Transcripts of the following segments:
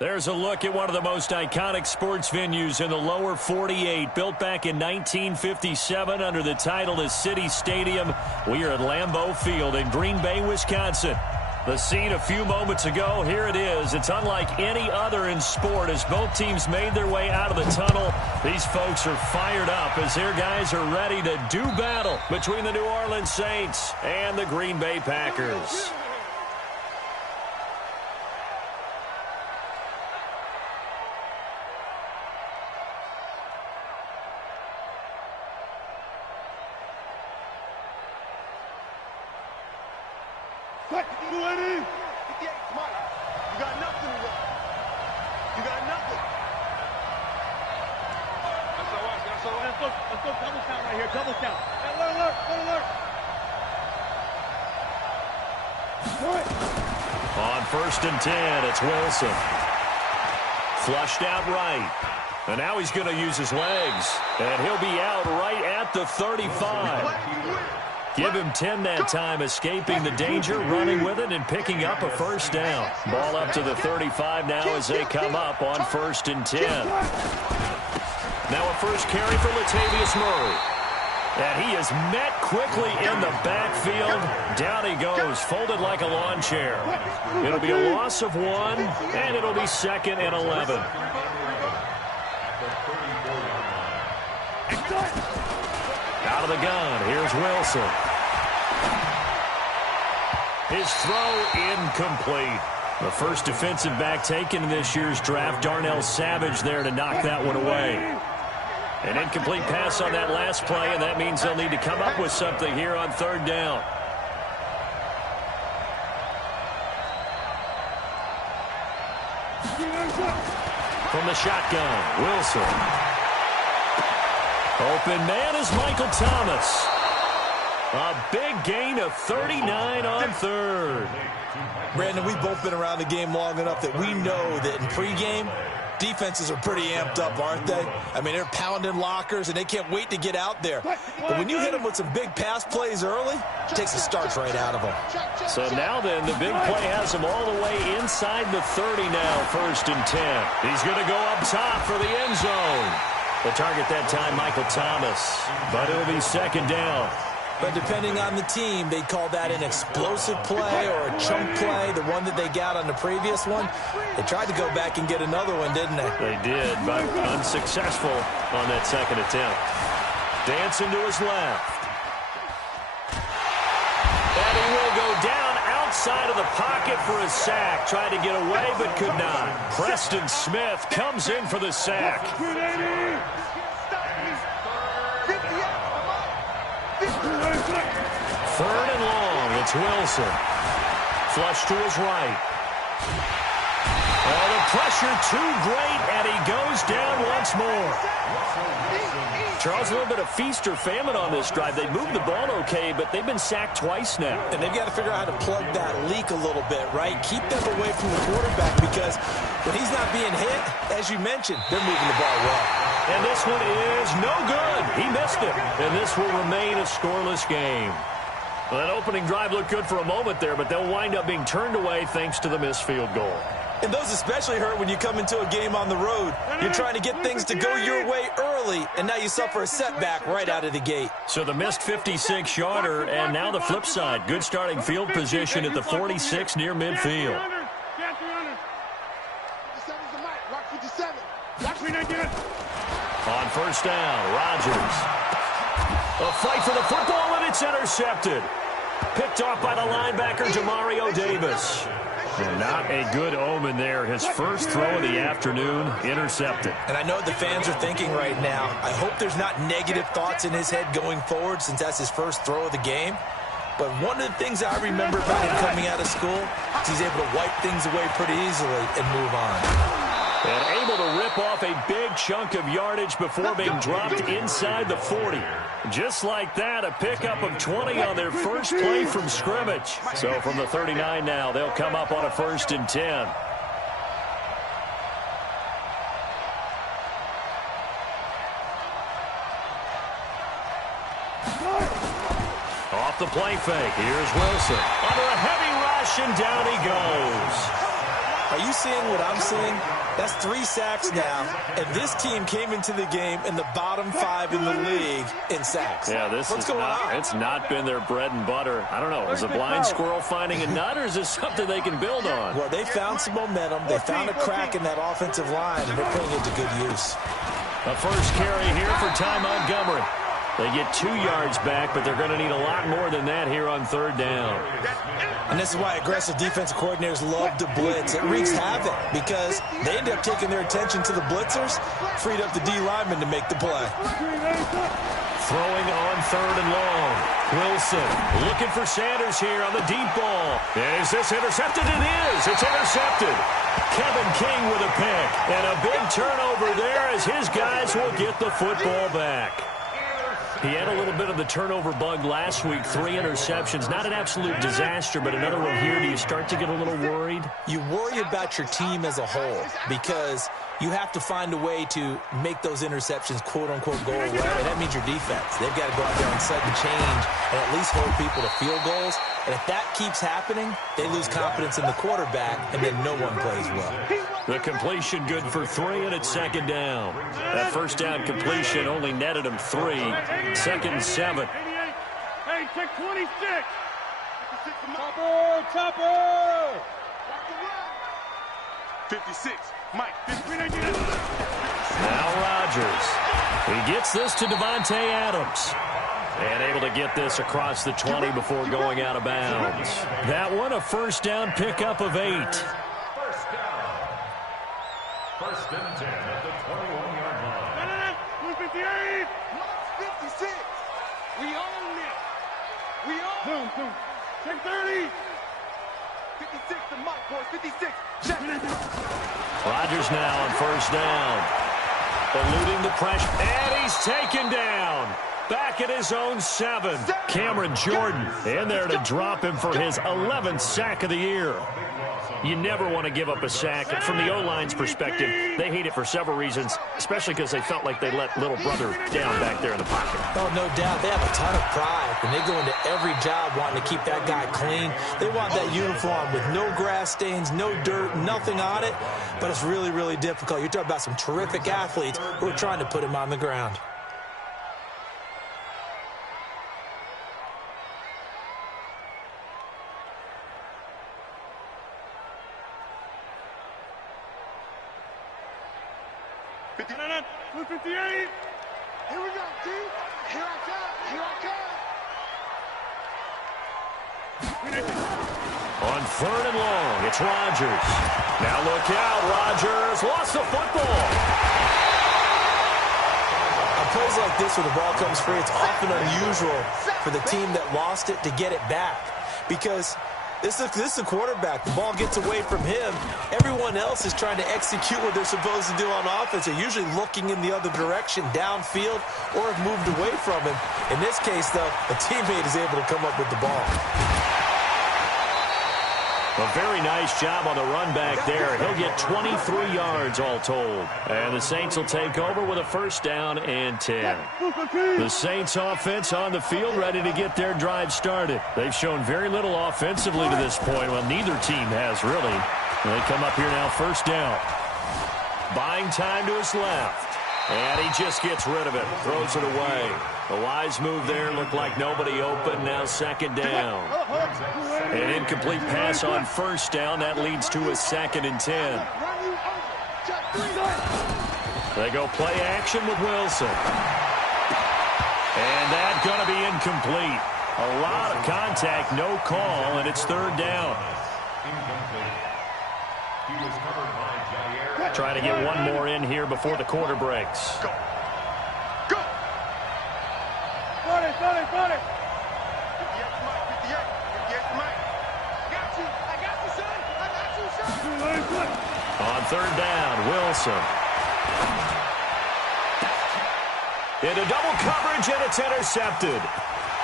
There's a look at one of the most iconic sports venues in the lower 48, built back in 1957 under the title of City Stadium. We are at Lambeau Field in Green Bay, Wisconsin. The scene a few moments ago, here it is. It's unlike any other in sport as both teams made their way out of the tunnel. These folks are fired up as their guys are ready to do battle between the New Orleans Saints and the Green Bay Packers. On 1st and 10, it's Wilson. Flushed out right. And now he's going to use his legs. And he'll be out right at the 35. Give him 10 that time, escaping the danger, running with it, and picking up a first down. Ball up to the 35 now as they come up on 1st and 10. Now a first carry for Latavius Murray. And he is met quickly in the backfield. Down he goes, folded like a lawn chair. It'll be a loss of 1, and it'll be 2nd and 11. Out of the gun, here's Wilson. His throw incomplete. The first defensive back taken in this year's draft, Darnell Savage there to knock that one away. An incomplete pass on that last play, and that means they'll need to come up with something here on 3rd down. From the shotgun, Wilson. Open man is Michael Thomas. A big gain of 39 on 3rd. Brandon, we've both been around the game long enough that we know that in pregame, defenses are pretty amped up, aren't they? I mean, they're pounding lockers, and they can't wait to get out there. But when you hit them with some big pass plays early, it takes the starch right out of them. So now then, the big play has him all the way inside the 30 now, 1st and 10. He's going to go up top for the end zone. The target that time, Michael Thomas. But it'll be 2nd down. But depending on the team, they call that an explosive play or a chunk play, the one that they got on the previous one. They tried to go back and get another one, didn't they? They did, but unsuccessful on that 2nd attempt. Dancing to his left. And he will go down outside of the pocket for a sack. Tried to get away, but could not. Preston Smith comes in for the sack. 3rd and long, it's Wilson. Flush to his right. Oh, the pressure too great, and he goes down once more. Charles, a little bit of feast or famine on this drive. They moved the ball okay, but they've been sacked twice now. And they've got to figure out how to plug that leak a little bit, right? Keep them away from the quarterback because when he's not being hit, as you mentioned, they're moving the ball well. And this one is no good. He missed it. And this will remain a scoreless game. Well, that opening drive looked good for a moment there, but they'll wind up being turned away thanks to the missed field goal. And those especially hurt when you come into a game on the road. You're trying to get things to go your way early, and now you suffer a setback right out of the gate. So the missed 56-yarder, and now the flip side. Good starting field position at the 46 near midfield. On 1st down, Rodgers. A fight for the football, and it's intercepted. Picked off by the linebacker, Jamario Davis. And not a good omen there. His first throw of the afternoon, intercepted. And I know what the fans are thinking right now. I hope there's not negative thoughts in his head going forward since that's his first throw of the game. But one of the things I remember about him coming out of school is he's able to wipe things away pretty easily and move on. And able to rip off a big chunk of yardage before being dropped inside the 40. Just like that, a pickup of 20 on their first play from scrimmage. So from the 39 now, they'll come up on a 1st and 10. Off the play fake, here's Wilson. Under a heavy rush, and down he goes. Are you seeing what I'm seeing? That's 3 sacks now, and this team came into the game in the bottom 5 in the league in sacks. Yeah, what's going on? It's not been their bread and butter. I don't know. Is a blind squirrel finding a nut, or is this something they can build on? Well, they found some momentum. They found a crack in that offensive line, and they're putting it to good use. A first carry here for Ty Montgomery. They get 2 yards back, but they're going to need a lot more than that here on 3rd down. And this is why aggressive defensive coordinators love to blitz. It wreaks havoc because they end up taking their attention to the blitzers, freed up the D lineman to make the play. Throwing on 3rd and long. Wilson looking for Sanders here on the deep ball. And is this intercepted? It is. It's intercepted. Kevin King with a pick. And a big turnover there as his guys will get the football back. He had a little bit of the turnover bug last week, 3 interceptions. Not an absolute disaster, but another one here. Do you start to get a little worried? You worry about your team as a whole because you have to find a way to make those interceptions, quote-unquote, go away. And that means your defense. They've got to go out there and sudden change and at least hold people to field goals. And if that keeps happening, they lose confidence in the quarterback, and then no one plays well. The completion good for 3, and it's 2nd down. That first down completion only netted him 3. 2nd and 7. Hey, check 26. Chopper. 56. Mike. 56. Now Rodgers. He gets this to Devontae Adams. And able to get this across the 20 before going out of bounds. That one, a first down pickup of 8. First down. 1st and 10 at the 21-yard line. 258. 56. We own it. We own it. Boom. Check 30. 56 to Mike, boys. 56. Check. Rodgers now on first down. Eluding the pressure. And he's taken down. Back at his own 7. Cameron Jordan in there to drop him for his 11th sack of the year. You never want to give up a sack. From the O-line's perspective, they hate it for several reasons, especially because they felt like they let little brother down back there in the pocket. Oh, no doubt. They have a ton of pride. And they go into every job wanting to keep that guy clean. They want that uniform with no grass stains, no dirt, nothing on it. But it's really, really difficult. You're talking about some terrific athletes who are trying to put him on the ground. Here we go, D. Here I come. On 3rd and long, it's Rodgers. Now look out, Rodgers lost the football. On plays like this where the ball comes free, it's often unusual for the team that lost it to get it back because this is a quarterback. The ball gets away from him. Everyone else is trying to execute what they're supposed to do on offense. They're usually looking in the other direction, downfield, or have moved away from him. In this case, though, a teammate is able to come up with the ball. A very nice job on the run back there. He'll get 23 yards all told. And the Saints will take over with a first down and 10. The Saints offense on the field ready to get their drive started. They've shown very little offensively to this point. Well, neither team has really. They come up here now first down. Buying time to his left. And he just gets rid of it. Throws it away. A wise move there. Looked like nobody open. Now 2nd down. An incomplete pass on first down. That leads to a 2nd and 10. They go play action with Wilson. And that's going to be incomplete. A lot of contact, no call, and it's 3rd down. Incomplete. He was covered by Jair. Trying to get one more in here before the quarter breaks. Go. Got it. 58 Mike. 58 Mike. Got you. I got you, son. On 3rd down, Wilson. Into double coverage, and it's intercepted.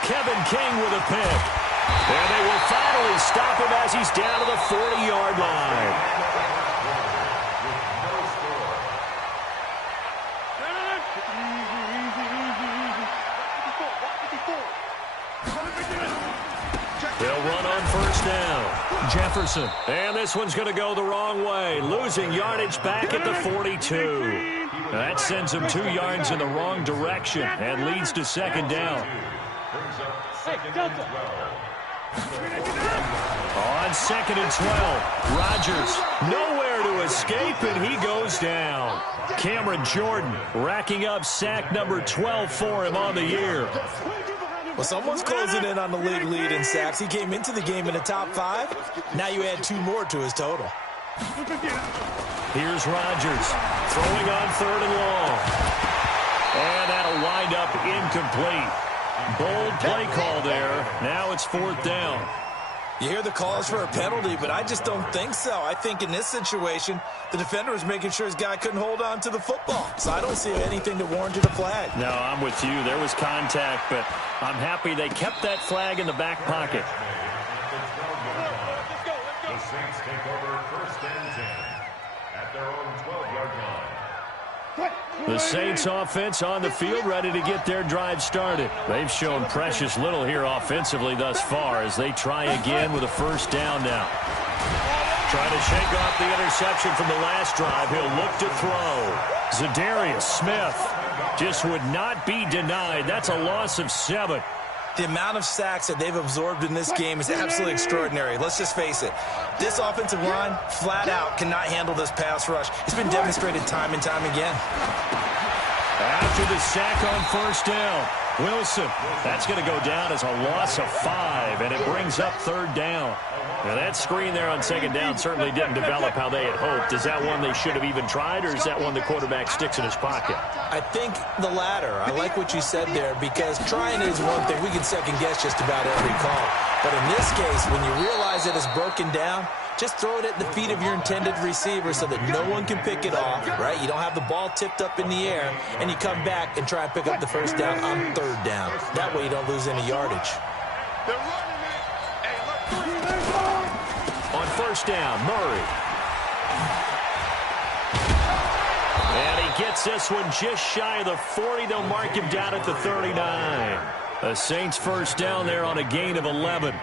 Kevin King with a pick. And they will finally stop him as he's down to the 40-yard line. Easy. They'll run on first down. Jefferson. And this one's going to go the wrong way. Losing yardage back at the 42. That sends him 2 yards in the wrong direction and leads to second down. On second and 12, Rodgers nowhere to escape, and he goes down. Cameron Jordan racking up sack number 12 for him on the year. Well, someone's closing in on the league lead in sacks. He came into the game in the top 5. Now you add 2 more to his total. Here's Rodgers throwing on third and long. And that'll wind up incomplete. Bold play call there. Now it's 4th down. You hear the calls for a penalty, but I just don't think so. I think in this situation, the defender was making sure his guy couldn't hold on to the football. So I don't see anything that warranted a flag. No, I'm with you. There was contact, but I'm happy they kept that flag in the back pocket. The Saints take over first and 10 at their own 12-yard line. The Saints offense on the field, ready to get their drive started. They've shown precious little here offensively thus far as they try again with a first down now. Trying to shake off the interception from the last drive. He'll look to throw. Zadarius Smith just would not be denied. That's a loss of 7. The amount of sacks that they've absorbed in this game is absolutely extraordinary. Let's just face it. This offensive line, flat out, cannot handle this pass rush. It's been demonstrated time and time again. After the sack on first down, Wilson. That's going to go down as a loss of 5, and it brings up 3rd down. Now, that screen there on second down certainly didn't develop how they had hoped. Is that one they should have even tried, or is that one the quarterback sticks in his pocket? I think the latter. I like what you said there, because trying is one thing. We can second-guess just about every call. But in this case, when you realize that it's broken down, just throw it at the feet of your intended receiver so that no one can pick it off, right? You don't have the ball tipped up in the air, and you come back and try and pick up the first down on 3rd down. That way you don't lose any yardage. They're running it. Hey, look, 3. On first down, Murray. And he gets this one just shy of the 40. They'll mark him down at the 39. The Saints first down there on a gain of 11.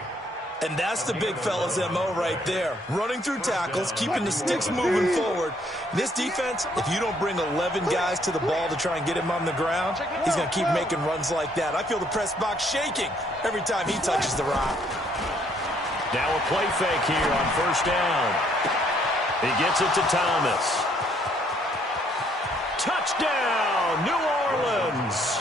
And that's the big fella's MO right there. Running through tackles, keeping the sticks moving forward. This defense, if you don't bring 11 guys to the ball to try and get him on the ground, he's going to keep making runs like that. I feel the press box shaking every time he touches the rock. Now a play fake here on first down. He gets it to Thomas. Touchdown, New Orleans.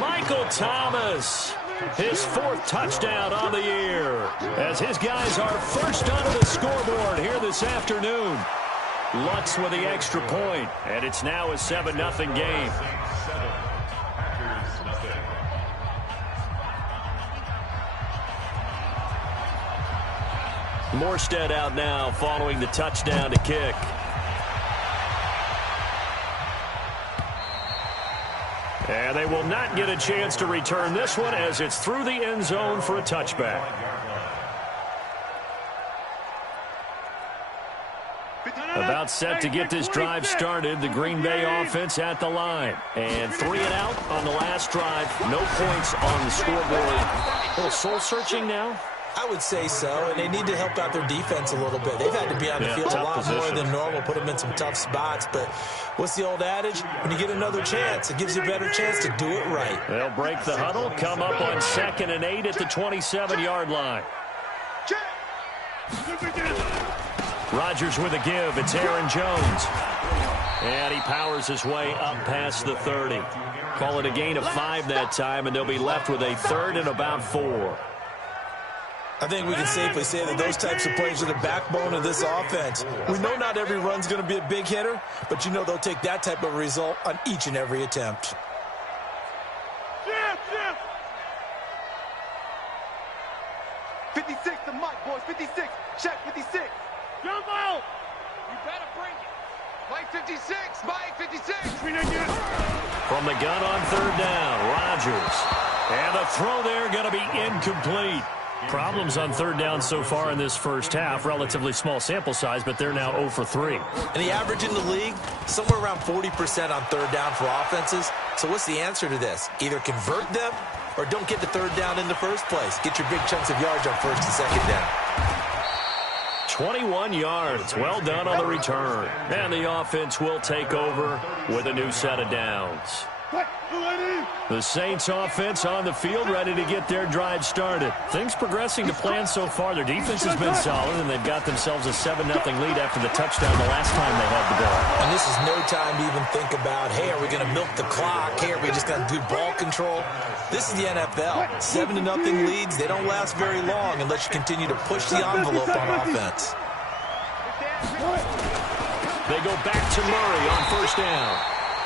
Michael Thomas, his 4th touchdown on the year, as his guys are first onto the scoreboard here this afternoon. Lutz with the extra point, and it's now a 7-0 game. Morstead out now following the touchdown to kick. And they will not get a chance to return this one as it's through the end zone for a touchback. About set to get this drive started. The Green Bay offense at the line. And 3 and out on the last drive. No points on the scoreboard. A little soul-searching now. I would say so, and they need to help out their defense a little bit. They've had to be on the field a lot more than normal, put them in some tough spots. But what's the old adage? When you get another chance, it gives you a better chance to do it right. They'll break the huddle, come up on 2nd and 8 at the 27-yard line. Rodgers with a give. It's Aaron Jones. And he powers his way up past the 30. Call it a gain of 5 that time, and they'll be left with a 3rd and about 4. I think we can safely say that those types of plays are the backbone of this offense. We know not every run's going to be a big hitter, but you know they'll take that type of result on each and every attempt. 56 to Mike, boys. 56. Check 56. Jump out! You better bring it. Mike 56. Mike 56. From the gun on 3rd down, Rodgers. And the throw there going to be incomplete. Problems on 3rd down so far in this first half. Relatively small sample size, but they're now 0 for 3. And the average in the league, somewhere around 40% on 3rd down for offenses. So what's the answer to this? Either convert them or don't get to third down in the first place. Get your big chunks of yards on first and second down. 21 yards. Well done on the return. And the offense will take over with a new set of downs. The Saints offense on the field, ready to get their drive started. Things progressing to plan so far. Their defense has been solid, and they've got themselves a 7-0 lead after the touchdown the last time they had the ball. And this is no time to even think about, hey, are we going to milk the clock? Hey, are we just going to do ball control? This is the NFL. 7-0 leads, they don't last very long unless you continue to push the envelope on offense. They go back to Murray on first down.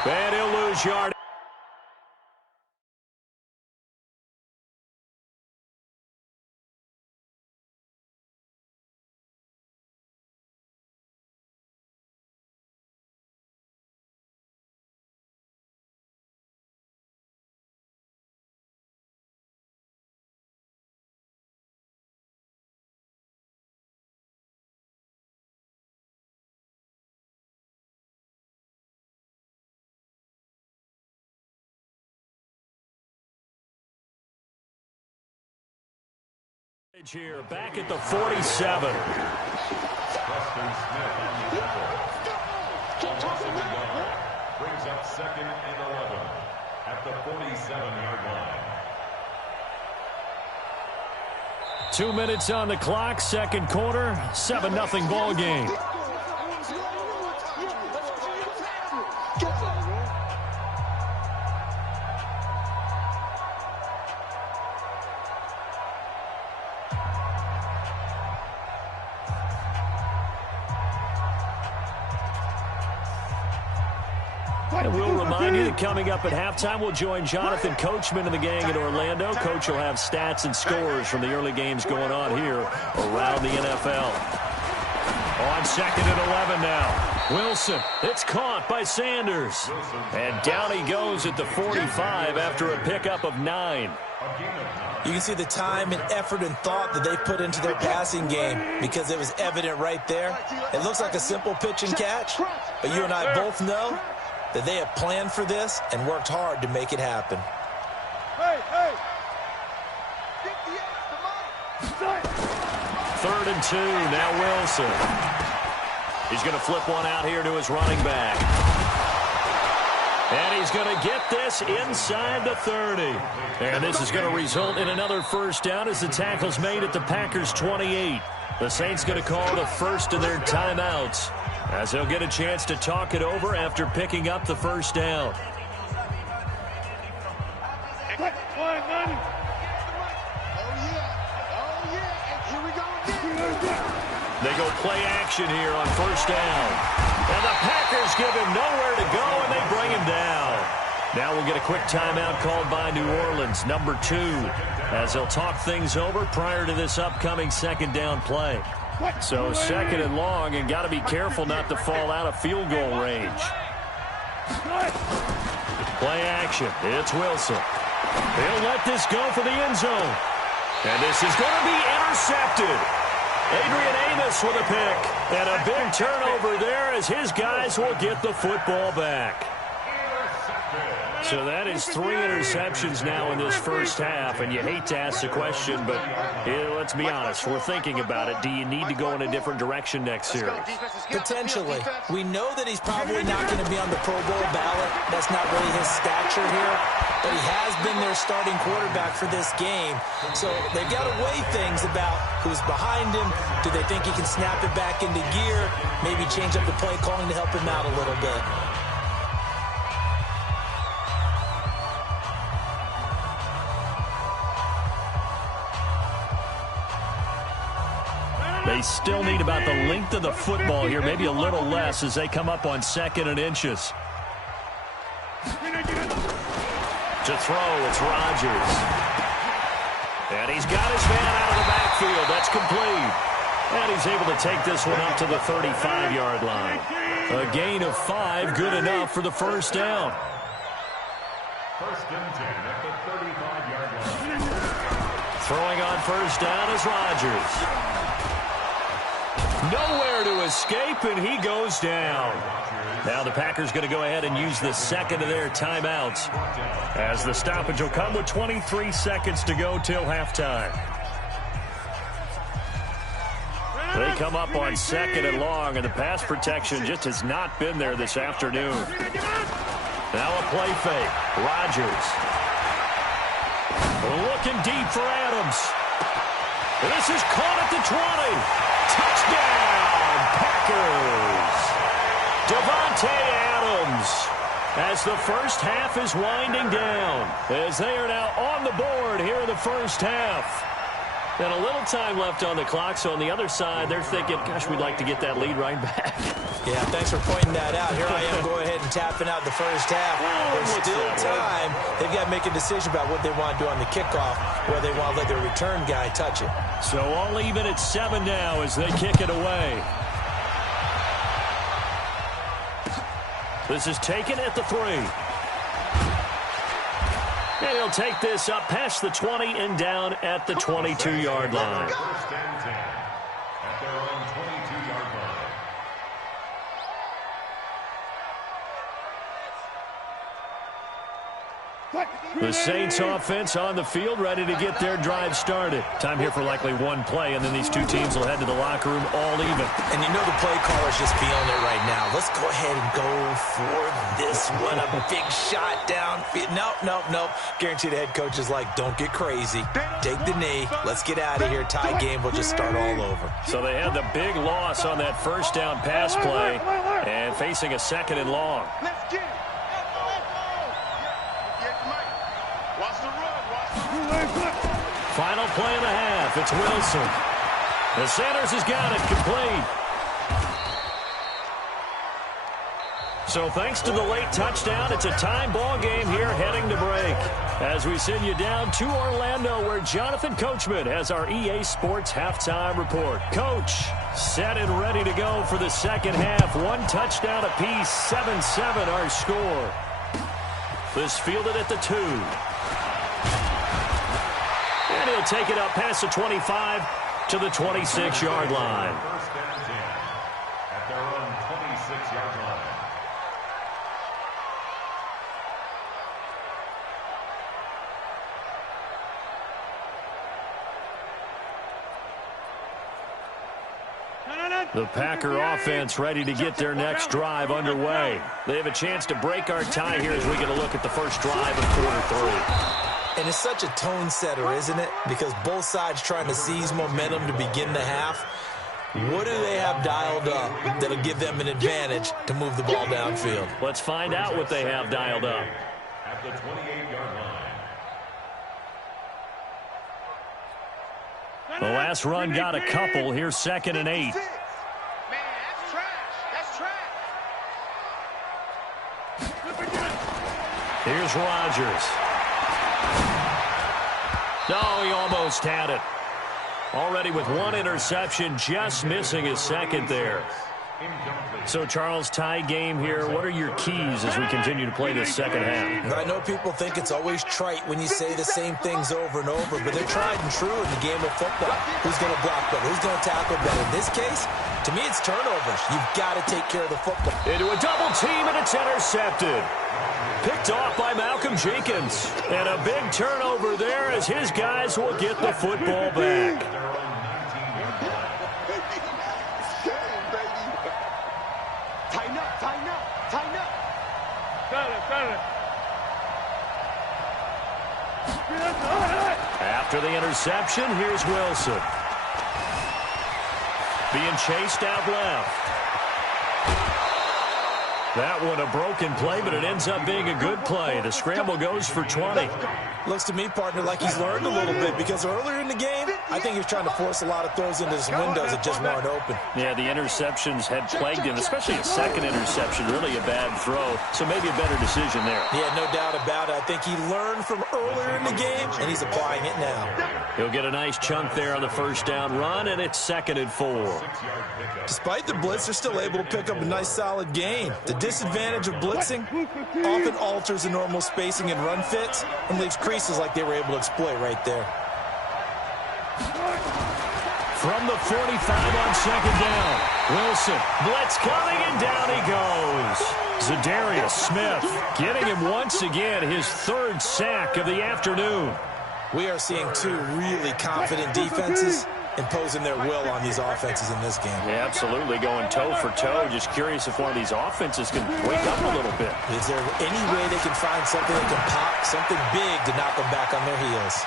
And he'll lose yard. Here, back at the 47. Brings up 2nd and 11 at the 47-yard line. 2 minutes on the clock, second quarter, 7-0 ball game. And we'll remind you that coming up at halftime, we'll join Jonathan Coachman and the gang in Orlando. Coach will have stats and scores from the early games going on here around the NFL. On 2nd and 11 now. Wilson, it's caught by Sanders. And down he goes at the 45 after a pickup of 9. You can see the time and effort and thought that they put into their passing game because it was evident right there. It looks like a simple pitch and catch, but you and I both know that they have planned for this and worked hard to make it happen. Hey, hey. 3rd and 2, now Wilson. He's going to flip one out here to his running back. And he's going to get this inside the 30. And this is going to result in another first down as the tackle's made at the Packers' 28. The Saints going to call the first of their timeouts, as they'll get a chance to talk it over after picking up the first down. They go play action here on first down. And the Packers give him nowhere to go, and they bring him down. Now we'll get a quick timeout called by New Orleans, number 2, as they'll talk things over prior to this upcoming second down play. So 2nd and long, and got to be careful not to fall out of field goal range. Play action. It's Wilson. He'll let this go for the end zone. And this is going to be intercepted. Adrian Amos with a pick. And a big turnover there as his guys will get the football back. So that is 3 interceptions now in this first half, and you hate to ask the question, but let's be honest, we're thinking about it. Do you need to go in a different direction next series? Potentially. We know that he's probably not going to be on the Pro Bowl ballot. That's not really his stature here, but he has been their starting quarterback for this game. So they've got to weigh things about who's behind him. Do they think he can snap it back into gear? Maybe change up the play calling to help him out a little bit. They still need about the length of the football here, maybe a little less as they come up on 2nd and inches. To throw, it's Rodgers. And he's got his man out of the backfield. That's complete. And he's able to take this one up to the 35-yard line. A gain of 5, good enough for the first down. 1st and 10 at the 35-yard line. Throwing on first down is Rodgers. Nowhere to escape, and he goes down. Now the Packers going to go ahead and use the second of their timeouts, as the stoppage will come with 23 seconds to go till halftime. They come up on second and long, and the pass protection just has not been there this afternoon. Now a play fake. Rodgers. Looking deep for Adams. This is caught at the 20. Touchdown, Packers. Devontae Adams, as the first half is winding down, as they are now on the board here in the first half. And a little time left on the clock, so on the other side, they're thinking, gosh, we'd like to get that lead right back. Yeah, thanks for pointing that out. Here I am going ahead and tapping out the first half. There's still time. They've got to make a decision about what they want to do on the kickoff, whether they want to let their return guy touch it. So all even at 7 now as they kick it away. This is taken at the 3. And he'll take this up past the 20 and down at the 22-yard line. First and 10 at their own 22-yard line. The Saints offense on the field, ready to get their drive started. Time here for likely one play, and then these two teams will head to the locker room all even. And you know the play caller's just feeling it right now. Let's go ahead and go for this one. A big shot downfield. Nope. Guarantee the head coach is like, don't get crazy. Take the knee. Let's get out of here. Tie game. We'll just start all over. So they had the big loss on that first down pass play and facing a second and long. Let's get it. Watch the run. Final play of the half. It's Wilson. The Sanders has got it complete. So thanks to the late touchdown, it's a time ball game here heading to break. As we send you down to Orlando, where Jonathan Coachman has our EA Sports halftime report. Coach, set and ready to go for the second half. One touchdown apiece, 7-7 our score. This fielded at the 2. And he'll take it up past the 25 to the 26-yard line. First and 10 at their own 26-yard line. The Packer offense ready to get their next drive underway. They have a chance to break our tie here as we get a look at the first drive of quarter 3. And it's such a tone setter, isn't it? Because both sides trying to seize momentum to begin the half. What do they have dialed up that'll give them an advantage to move the ball downfield? Let's find out what they have dialed up. At the 28-yard line. The last run got a couple. Here's 2nd and 8. Man, that's trash. That's trash. Here's Rodgers. No, he almost had it. Already with one interception, just missing his second there. So, Charles, tie game here. What are your keys as we continue to play this second half? But I know people think it's always trite when you say the same things over and over, but they're tried and true in the game of football. Who's going to block better? Who's going to tackle better? In this case, to me, it's turnovers. You've got to take care of the football. Into a double team, and it's intercepted. Picked off by Malcolm Jenkins. And a big turnover there as his guys will get the football back. Tighten up. After the interception, here's Wilson. Being chased out left. That one a broken play, but it ends up being a good play. The scramble goes for 20. Looks to me, partner, like he's learned a little bit because earlier in the game, I think he was trying to force a lot of throws into some windows that just weren't open. Yeah, the interceptions had plagued him, especially a second interception, really a bad throw. So maybe a better decision there. Yeah, no doubt about it. I think he learned from earlier in the game, and he's applying it now. He'll get a nice chunk there on the first down run, and it's 2nd and 4. Despite the blitz, they're still able to pick up a nice, solid gain. The disadvantage of blitzing often alters the normal spacing and run fits and leaves creases like they were able to exploit right there. From the 45 on 2nd down. Wilson, blitz coming, and down he goes. Zadarius Smith getting him once again his third sack of the afternoon. We are seeing two really confident defenses imposing their will on these offenses in this game. Yeah, absolutely, going toe for toe. Just curious if one of these offenses can wake up a little bit. Is there any way they can find something that can pop, something big to knock them back on their heels?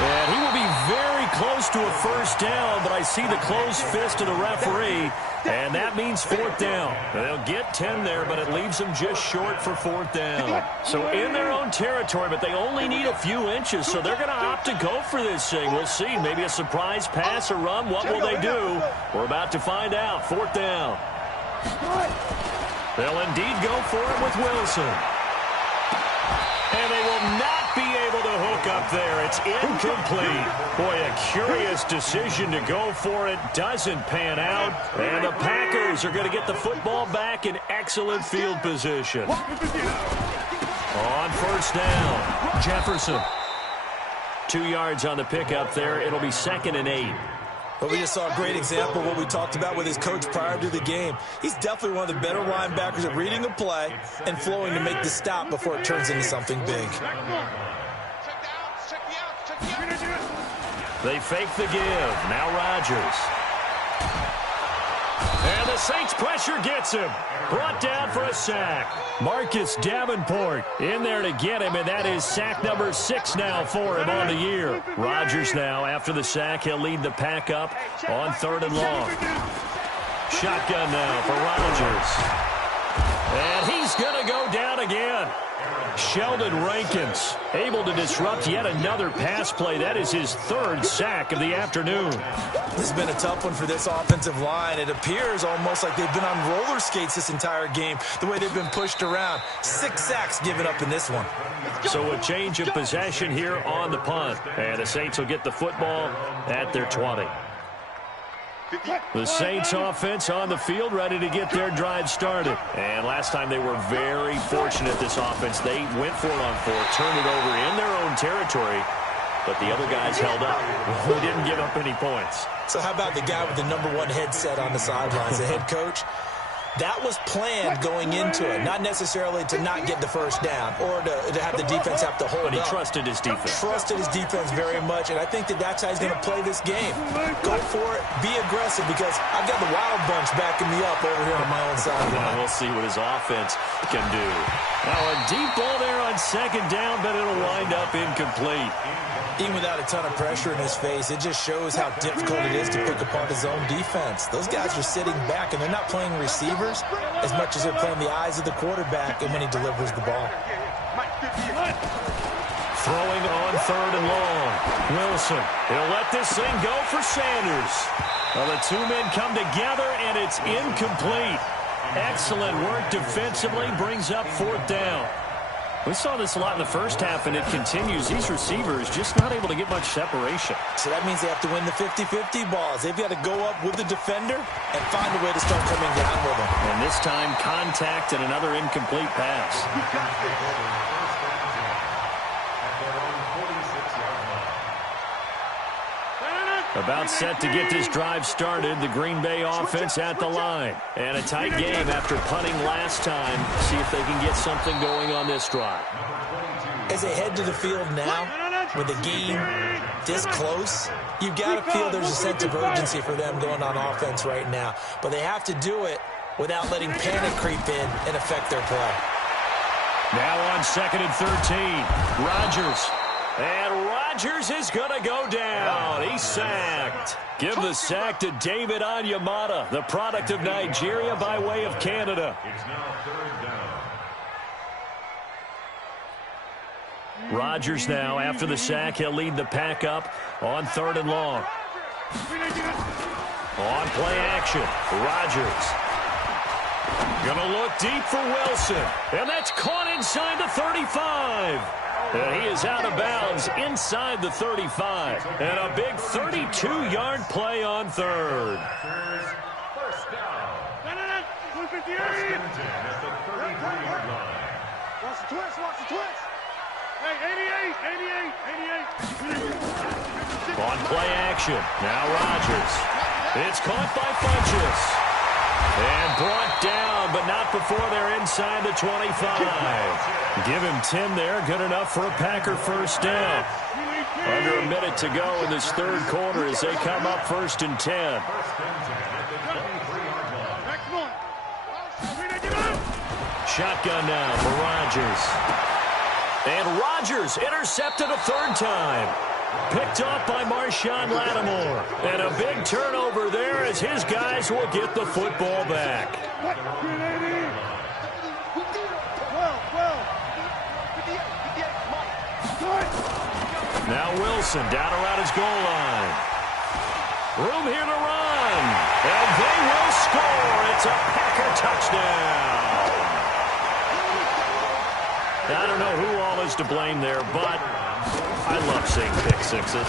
And he will be very close to a first down, but I see the closed fist of the referee, and that means fourth down. They'll get 10 there, but it leaves them just short for fourth down. So in their own territory, but they only need a few inches, so they're going to opt to go for this thing. We'll see. Maybe a surprise pass or run. What will they do? We're about to find out. Fourth down. They'll indeed go for it with Wilson. And they will not be able to hook up there. It's incomplete. Boy, a curious decision to go for it. Doesn't pan out. And the Packers are going to get the football back in excellent field position. On first down, Jefferson. 2 yards on the pickup there. It'll be 2nd and 8. But we just saw a great example of what we talked about with his coach prior to the game. He's definitely one of the better linebackers at reading a play and flowing to make the stop before it turns into something big. They fake the give. Now Rodgers. And the Saints pressure gets him. Brought down for a sack. Marcus Davenport in there to get him, and that is sack number 6 now for him on the year. Rodgers now, after the sack, he'll lead the pack up on 3rd and long. Shotgun now for Rodgers. And he's going to go down again. Sheldon Rankins able to disrupt yet another pass play. That is his 3rd sack of the afternoon. This has been a tough one for this offensive line. It appears almost like they've been on roller skates this entire game, the way they've been pushed around. 6 sacks given up in this one. So a change of possession here on the punt. And the Saints will get the football at their 20. The Saints offense on the field, ready to get their drive started. And last time they were very fortunate, this offense. They went for it on 4, turned it over in their own territory, but the other guys held up. They didn't give up any points. So how about the guy with the #1 headset on the sidelines, the head coach? That was planned going into it, not necessarily to not get the first down or to have the defense have to hold up. But he trusted his defense. Trusted his defense very much, and I think that that's how he's going to play this game. Go for it, be aggressive, because I've got the wild bunch backing me up over here on my own side. Well, we'll see what his offense can do. Now a deep ball there on 2nd down, but it'll wind up incomplete. Even without a ton of pressure in his face, it just shows how difficult it is to pick apart his own defense. Those guys are sitting back, and they're not playing receivers as much as they're playing the eyes of the quarterback and when he delivers the ball. Throwing on 3rd and long. Wilson, he'll let this thing go for Sanders. Well, the 2 men come together, and it's incomplete. Excellent work defensively, brings up 4th down. We saw this a lot in the first half, and it continues. These receivers just not able to get much separation. So that means they have to win the 50-50 balls. They've got to go up with the defender and find a way to start coming down with them. And this time, contact and another incomplete pass. About set to get this drive started. The Green Bay offense at the line. And a tight game after punting last time. See if they can get something going on this drive. As they head to the field now, with the game this close, you've got to feel there's a sense of urgency for them going on offense right now. But they have to do it without letting panic creep in and affect their play. Now on 2nd and 13, Rodgers. And Rodgers is going to go down. He's sacked. Give the sack to David Onyemata, the product of Nigeria by way of Canada. It's now 3rd down. Rodgers now, after the sack, he'll lead the pack up on 3rd and long. On play action, Rodgers. Gonna look deep for Wilson. And that's caught inside the 35. And he is out of bounds inside the 35. And a big 32-yard play on 3rd. First down. First and 10 at the 33-yard line. Watch the twist, watch the twist. Hey, 88. On play action, now Rodgers. It's caught by Funchess. And brought down, but not before they're inside the 25. Give him 10 there. Good enough for a Packer first down. Under a minute to go in this third quarter as they come up 1st and 10. Shotgun now for Rodgers. And Rodgers intercepted a third time. Picked off by Marshawn Lattimore. And a big turnover there as his guys will get the football back. Now Wilson down around his goal line. Room here to run. And they will score. It's a Packer touchdown. I don't know who all is to blame there, but I love seeing pick sixes.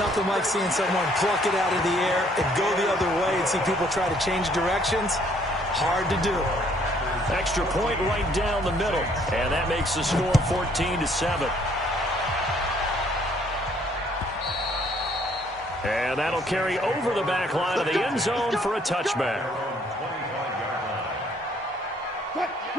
Nothing like seeing someone pluck it out of the air and go the other way and see people try to change directions. Hard to do. Extra point right down the middle, and that makes the score 14-7. And that'll carry over the back line of the end zone for a touchback.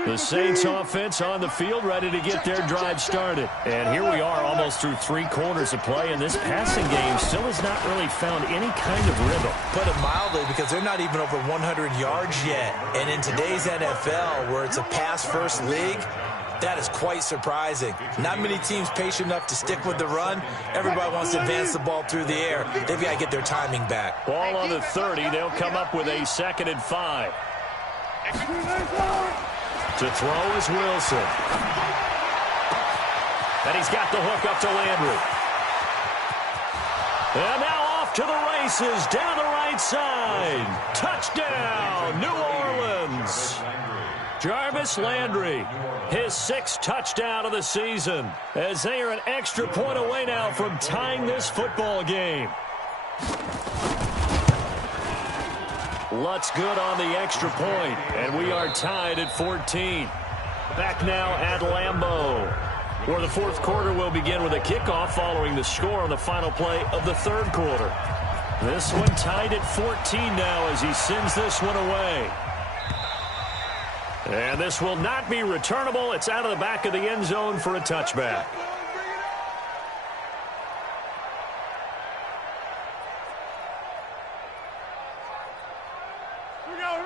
The Saints offense on the field ready to get their drive started. And here we are almost through 3 quarters of play, and this passing game still has not really found any kind of rhythm. Put it mildly, because they're not even over 100 yards yet. And in today's NFL, where it's a pass-first league, that is quite surprising. Not many teams patient enough to stick with the run. Everybody wants to advance the ball through the air. They've got to get their timing back. Ball on the 30. They'll come up with a 2nd and 5. To throw is Wilson. And he's got the hook up to Landry. And now off to the races down the right side. Touchdown, New Orleans. Jarvis Landry, his 6th touchdown of the season, as they are an extra point away now from tying this football game. Lutz good on the extra point, and we are tied at 14. Back now at Lambeau, where the 4th quarter will begin with a kickoff following the score on the final play of the 3rd quarter. This one tied at 14 now as he sends this one away. And this will not be returnable. It's out of the back of the end zone for a touchback.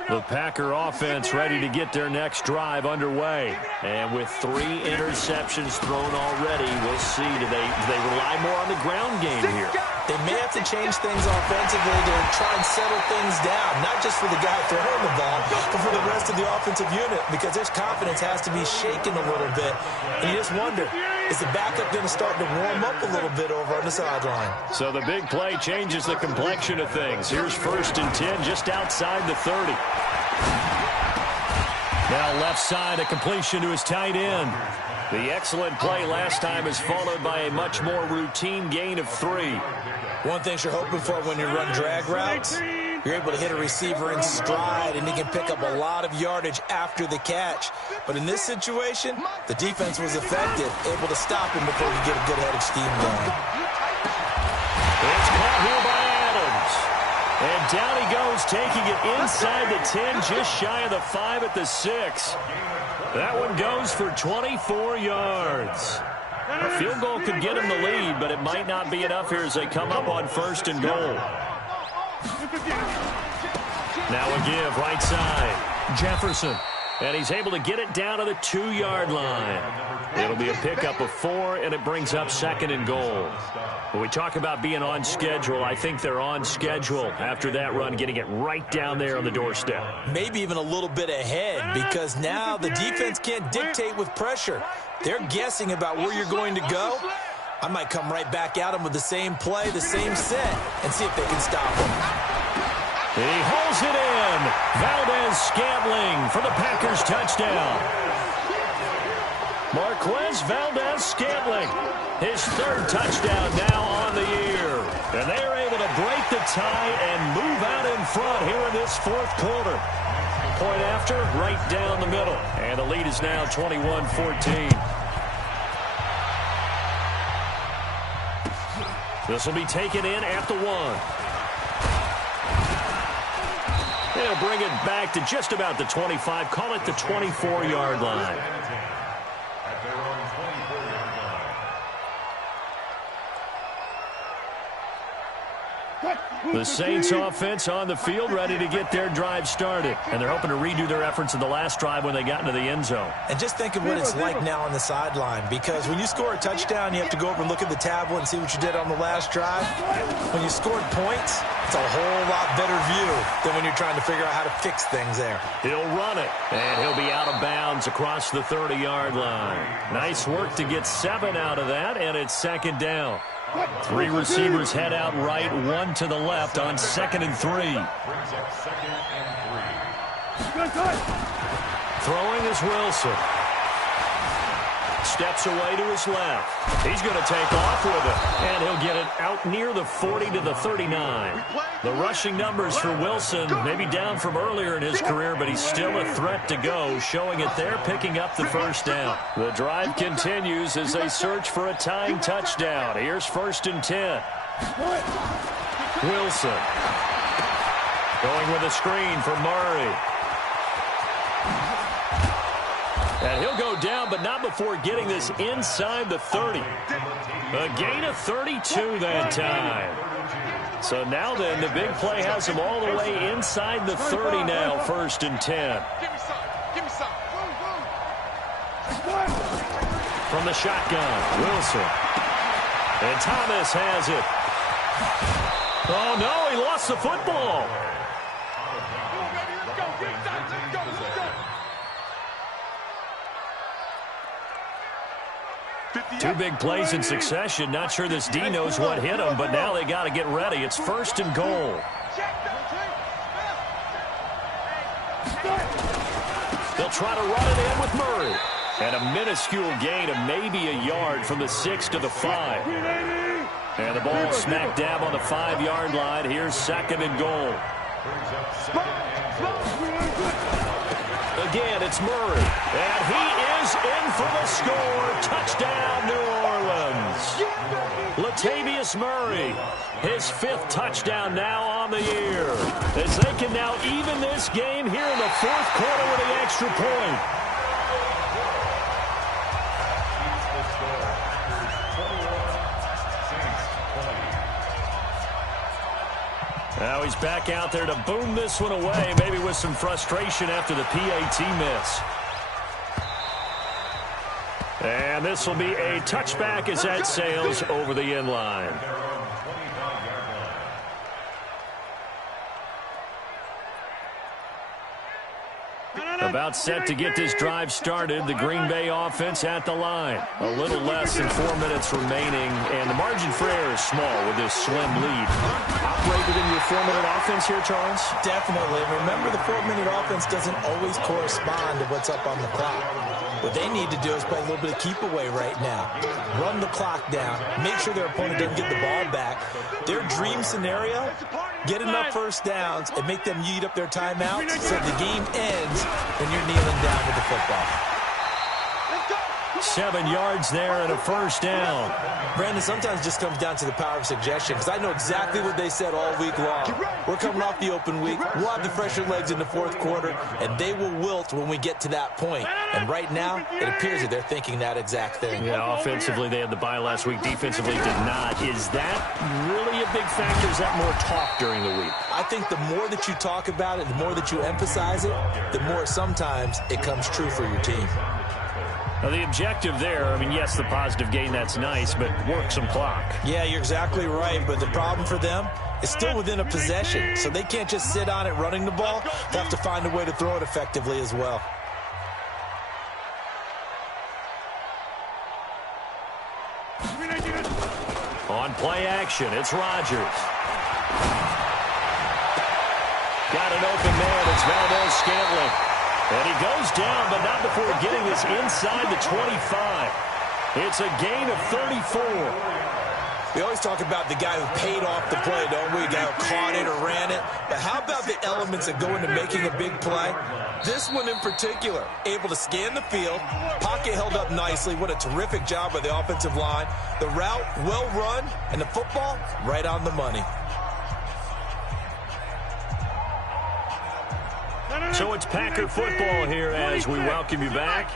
The Packer offense ready to get their next drive underway. And with 3 interceptions thrown already, we'll see. Do they rely more on the ground game here? They may have to change things offensively to try and settle things down, not just for the guy throwing the ball, but for the rest of the offensive unit, because their confidence has to be shaken a little bit. And you just wonder, is the backup going to start to warm up a little bit over on the sideline? So the big play changes the complexion of things. Here's 1st and 10 just outside the 30. Now left side, a completion to his tight end. The excellent play last time is followed by a much more routine gain of 3. One thing you're hoping for when you run drag routes, you're able to hit a receiver in stride, and he can pick up a lot of yardage after the catch. But in this situation, the defense was effective, able to stop him before he get a good head of steam going. It's caught here by Adams. And down he goes, taking it inside the 10, just shy of the 5 at the 6. That one goes for 24 yards. A field goal could get him the lead, but it might not be enough here as they come up on 1st and goal. Now a give, right side. Jefferson. And he's able to get it down to the 2-yard line. It'll be a pickup of 4, and it brings up 2nd and goal. When we talk about being on schedule, I think they're on schedule after that run, getting it right down there on the doorstep. Maybe even a little bit ahead, because now the defense can't dictate with pressure. They're guessing about where you're going to go. I might come right back at them with the same play, the same set, and see if they can stop them. He hauls it in. Valdez-Scantling for the Packers touchdown. Marquez Valdez-Scantling, his 3rd touchdown now on the year. And they are able to break the tie and move out in front here in this 4th quarter. Point after, right down the middle. And the lead is now 21-14. This will be taken in at the 1. They'll bring it back to just about the 25. Call it the 24-yard line. At their own 24-yard line. The Saints offense on the field, ready to get their drive started. And they're hoping to redo their efforts in the last drive when they got into the end zone. And just think of what it's like now on the sideline, because when you score a touchdown, you have to go over and look at the tablet and see what you did on the last drive. When you scored points, it's a whole lot better view than when you're trying to figure out how to fix things there. He'll run it, and he'll be out of bounds across the 30-yard line. Nice work to get 7 out of that, and it's second down. 3 receivers head out right, 1 to the left on 2nd and 3. Brings up 2nd and 3. Throwing is Wilson. Steps away to his left. He's going to take off with it, and he'll get it out near the 40 to the 39. The rushing numbers for Wilson maybe down from earlier in his career, but he's still a threat to go, showing it there, picking up the first down. The drive continues as they search for a tying touchdown. Here's 1st and 10. Wilson going with a screen for Murray. And he'll go down, but not before getting this inside the 30. A gain of 32 that time. So now then, the big play has him all the way inside the 30 now, 1st and 10. Give me some. Give me some. From the shotgun, Wilson. And Thomas has it. Oh, no, he lost the football. Come on, baby, let's go. Get inside. Let's go. Let's go. 2 big plays in succession. Not sure this D knows what hit him, but now they got to get ready. It's 1st and goal. They'll try to run it in with Murray. And a minuscule gain of maybe a yard from the 6 to the 5. And the ball smack dab on the 5-yard line. Here's 2nd and goal. Again, it's Murray. And he is in for the score. Touchdown, New Orleans. Latavius Murray, his 5th touchdown now on the year. As they can now even this game here in the 4th quarter with the extra point. Now he's back out there to boom this one away, maybe with some frustration after the PAT miss. And this will be a touchback as that sails over the end line. About set to get this drive started. The Green Bay offense at the line. A little less than 4 minutes remaining, and the margin for error is small with this slim lead. Operate within your 4-minute offense here, Charles? Definitely. Remember, the 4-minute offense doesn't always correspond to what's up on the clock. What they need to do is play a little bit of keep away right now. Run the clock down. Make sure their opponent doesn't get the ball back. Their dream scenario, get enough first downs and make them eat up their timeouts so the game ends when you're kneeling down with the football. 7 yards there and a first down. Brandon, sometimes it just comes down to the power of suggestion, because I know exactly what they said all week long. We're coming off the open week. We'll have the fresher legs in the 4th quarter, and they will wilt when we get to that point. And right now, it appears that they're thinking that exact thing. Yeah, offensively, they had the bye last week. Defensively, did not. Is that really a big factor? Is that more talk during the week? I think the more that you talk about it, the more that you emphasize it, the more sometimes it comes true for your team. Now, the objective there, I mean, yes, the positive gain, that's nice, but work some clock. Yeah, you're exactly right, but the problem for them is still within a possession, so they can't just sit on it running the ball. They have to find a way to throw it effectively as well. On play action, it's Rodgers. Got an open man, it's Valdez-Scantling. And he goes down, but not before getting this inside the 25. It's a gain of 34. We always talk about the guy who paid off the play, don't we? The guy who caught it or ran it. But how about the elements that go into making a big play? This one in particular, able to scan the field, pocket held up nicely. What a terrific job by the offensive line. The route, well run, and the football, right on the money. So it's Packer football here as we welcome you back.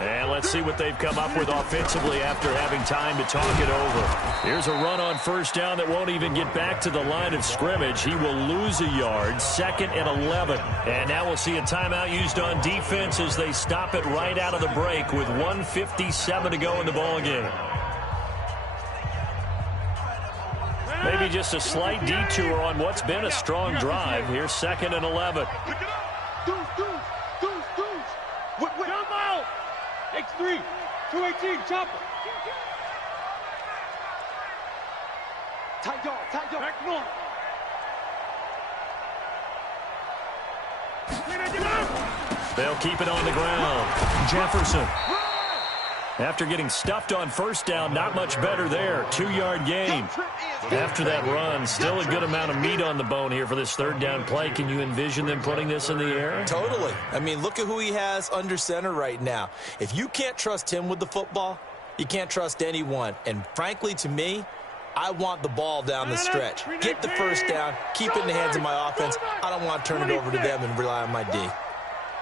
And let's see what they've come up with offensively after having time to talk it over. Here's a run on first down that won't even get back to the line of scrimmage. He will lose a yard, 2nd and 11. And now we'll see a timeout used on defense as they stop it right out of the break with 1:57 to go in the ballgame. Maybe just a slight detour on what's been a strong drive. Here's 2nd and 11. Jump out! X3, 218, chopper. Tight dog. Back north. They'll keep it on the ground. Jefferson. After getting stuffed on first down, not much better there. 2-yard gain. After that run, still a good amount of meat on the bone here for this 3rd down play. Can you envision them putting this in the air? Totally. I mean, look at who he has under center right now. If you can't trust him with the football, you can't trust anyone. And frankly, to me, I want the ball down the stretch. Get the first down, keep it in the hands of my offense. I don't want to turn it over to them and rely on my D.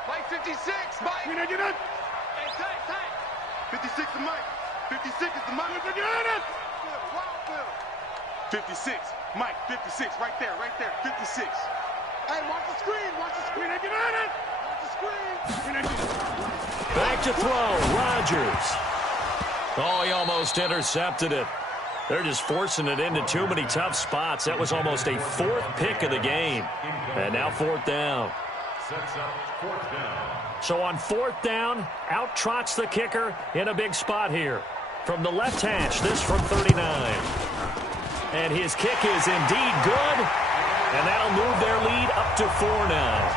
Mike 56, Mike. Hey, tight. 56 is Mike. 56 is the Mike. 56. Mike, 56. Right there. 56. Hey, watch the screen. Watch the screen. Back to throw. Rodgers. Oh, he almost intercepted it. They're just forcing it into too many tough spots. That was almost a 4th pick of the game. And now 4th down. Sets up 4th down. So on 4th down, out trots the kicker in a big spot here. From the left hash, this from 39. And his kick is indeed good. And that'll move their lead up to 4 now.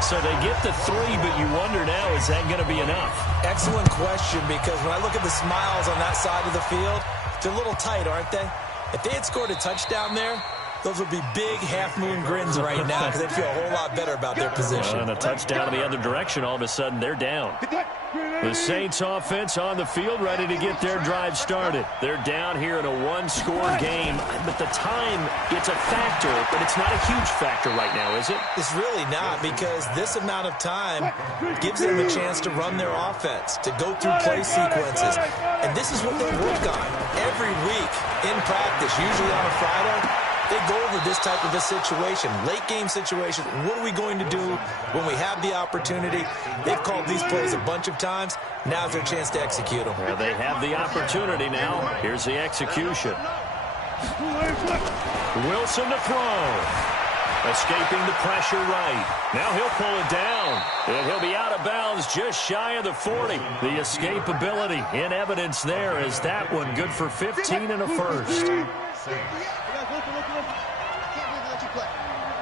So they get the 3, but you wonder now, is that going to be enough? Excellent question, because when I look at the smiles on that side of the field, they're a little tight, aren't they? If they had scored a touchdown there, those would be big half-moon grins right now because they'd feel a whole lot better about their position. And a touchdown in the other direction, all of a sudden they're down. The Saints offense on the field ready to get their drive started. They're down here in a 1-score game, but the time, it's a factor, but it's not a huge factor right now, is it? It's really not, because this amount of time gives them a chance to run their offense, to go through play sequences. And this is what they work on every week in practice, usually on a Friday. They go over this type of a situation, late-game situation. What are we going to do when we have the opportunity? They've called these plays a bunch of times. Now's their chance to execute them. Well, they have the opportunity now. Here's the execution. Wilson to throw. Escaping the pressure right. Now he'll pull it down. And he'll be out of bounds just shy of the 40. The escapability in evidence there is that one good for 15 and a first.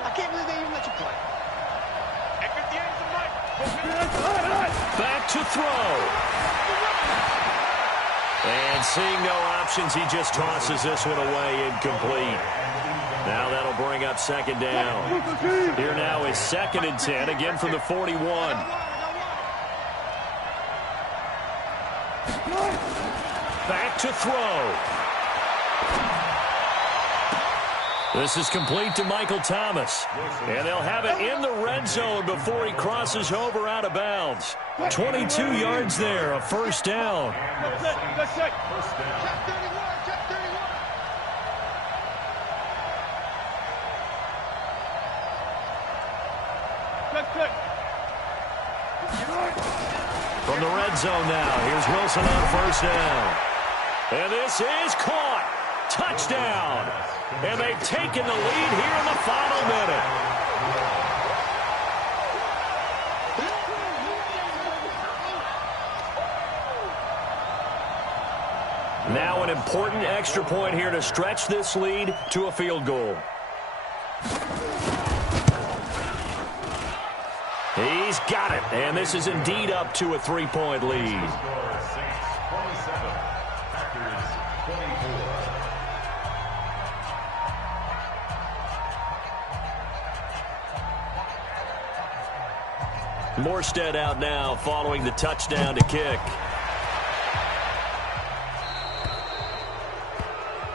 I can't believe they even let you play. Back to throw. And seeing no options, he just tosses this one away incomplete. Now that'll bring up 2nd down. Here now is 2nd and 10, again from the 41. Back to throw. This is complete to Michael Thomas. And they'll have it in the red zone before he crosses over out of bounds. 22 yards there, a 1st down. That's it. First down. Check 31. From the red zone now, here's Wilson on 1st down. And this is caught. Touchdown. And they've taken the lead here in the final minute. Now an important extra point here to stretch this lead to a field goal. He's got it, and this is indeed up to a 3-point lead. Saints 27, Packers 24. Morstead out now following the touchdown to kick.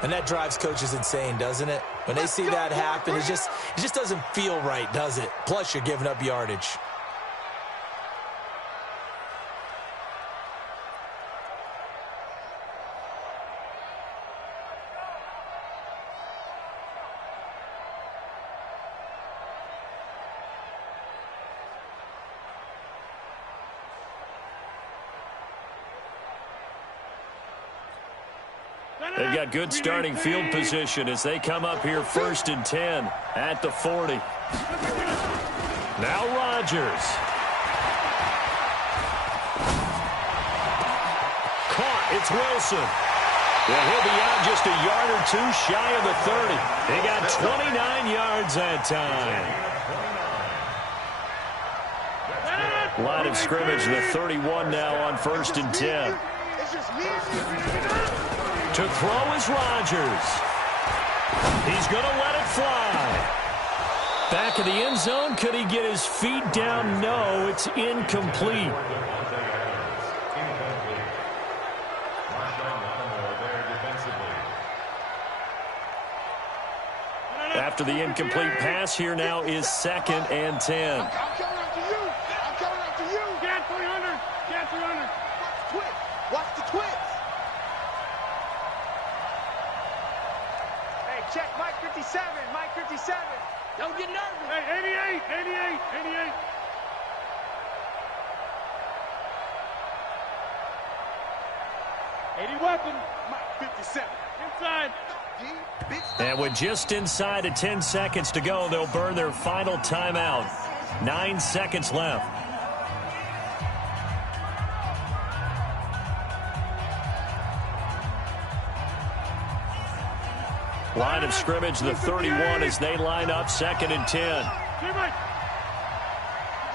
And that drives coaches insane, doesn't it? When they see that happen, it just doesn't feel right, does it? Plus, you're giving up yardage. They've got good starting field position as they come up here 1st and 10 at the 40. Now Rodgers. Caught. It's Wilson. Well, he'll be out just a yard or two shy of the 30. They got 29 yards that time. Line of scrimmage, the 31 now on 1st and 10. To throw is Rodgers. He's going to let it fly. Back of the end zone. Could he get his feet down? No, it's incomplete. After the incomplete pass, here now is 2nd and 10. I'm coming after you. I'm coming after you. Get 300. Get 300. Watch the twitch. Hey, check Mike 57. Mike 57. Don't get nervous. Hey, 88. 88. 88. Weapon. Mike 57. Inside. And with just inside of 10 seconds to go, they'll burn their final timeout. 9 seconds left. Line of scrimmage, the 31 as they line up 2nd and 10. 57's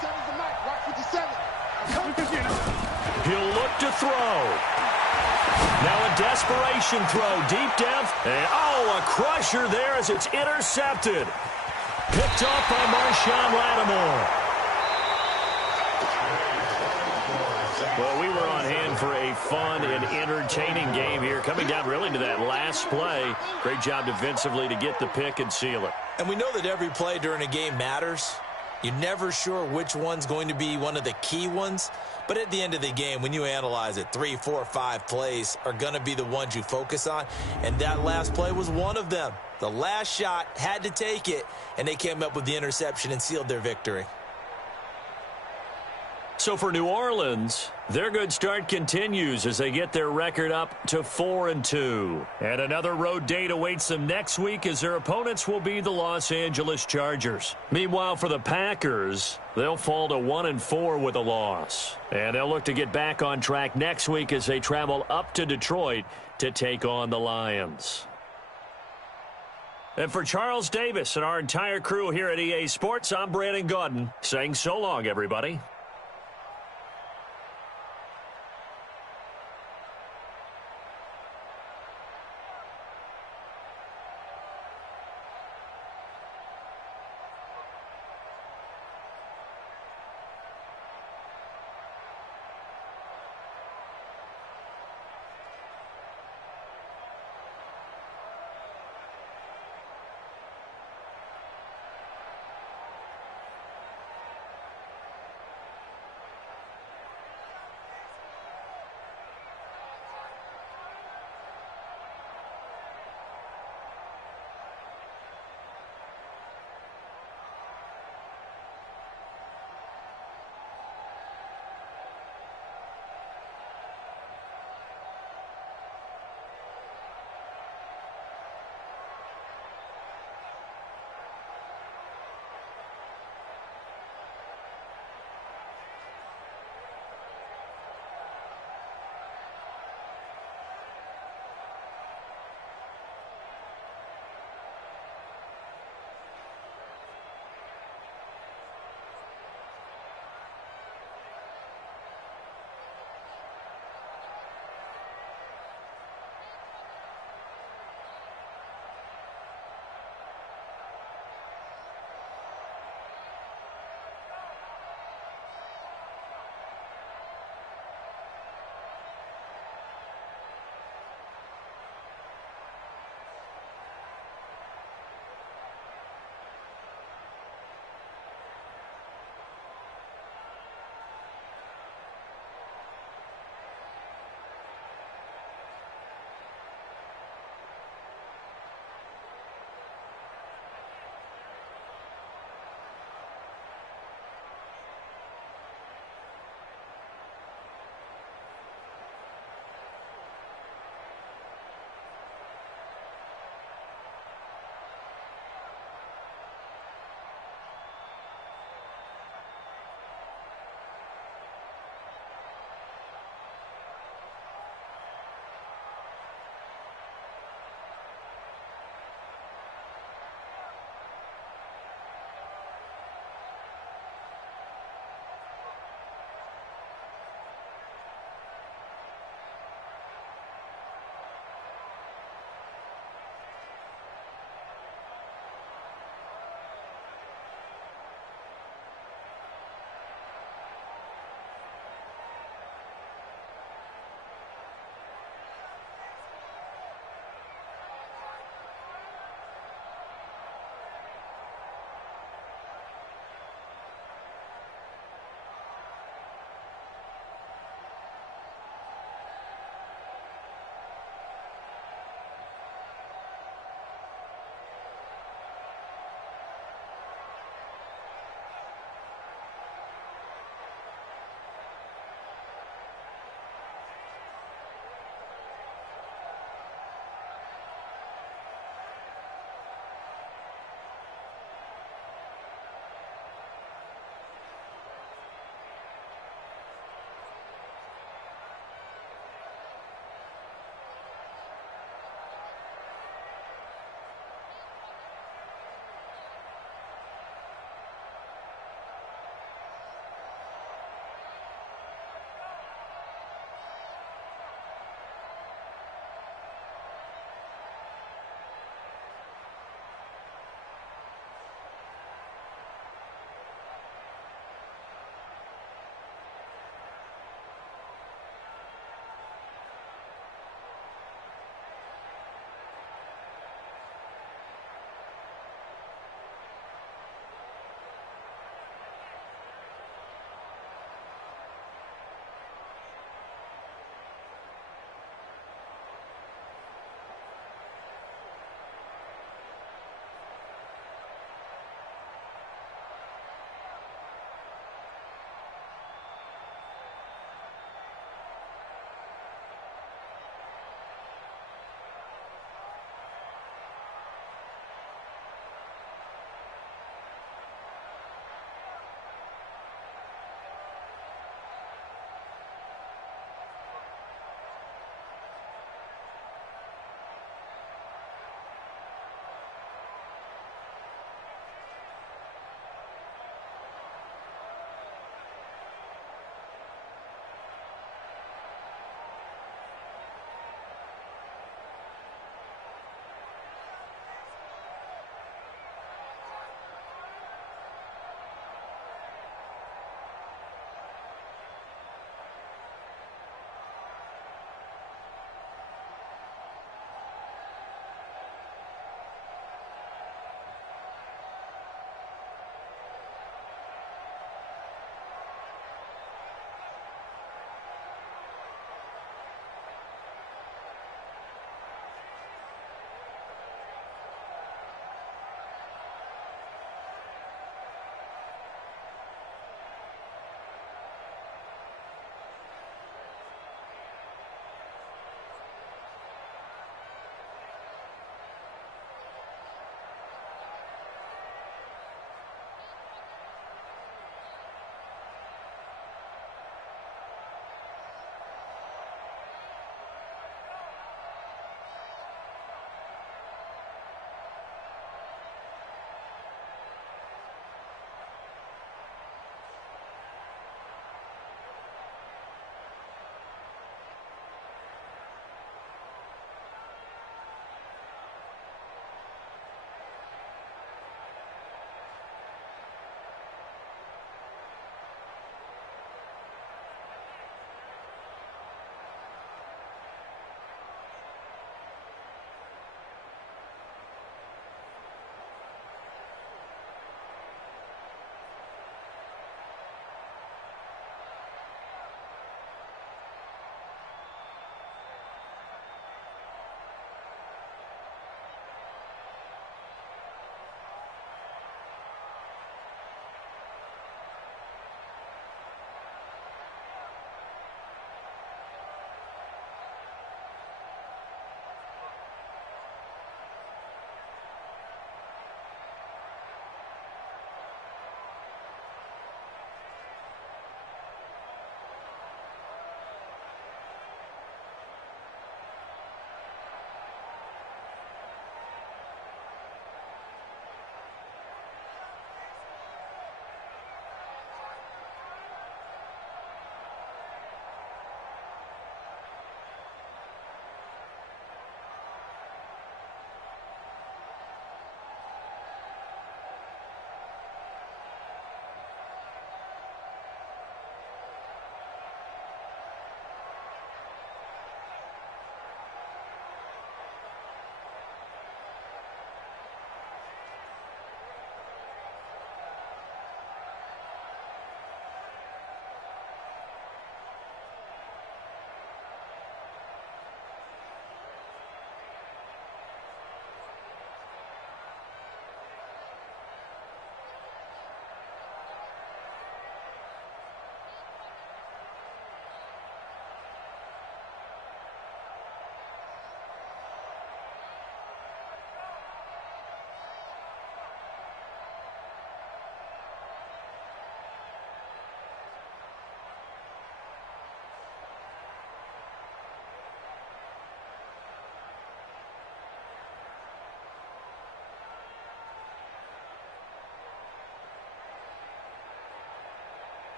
the Mike. Rock 57. He'll look to throw. Now a desperation throw, deep depth, and a crusher there as it's intercepted. Picked off by Marshawn Lattimore. Well, we were on hand for a fun and entertaining game here, coming down really to that last play. Great job defensively to get the pick and seal it. And we know that every play during a game matters. You're never sure which one's going to be one of the key ones. But at the end of the game, when you analyze it, 3, 4, 5 plays are going to be the ones you focus on. And that last play was one of them. The last shot had to take it, and they came up with the interception and sealed their victory. So for New Orleans, their good start continues as they get their record up to 4-2. And another road date awaits them next week as their opponents will be the Los Angeles Chargers. Meanwhile, for the Packers, they'll fall to 1-4 with a loss. And they'll look to get back on track next week as they travel up to Detroit to take on the Lions. And for Charles Davis and our entire crew here at EA Sports, I'm Brandon Gaudin saying so long, everybody.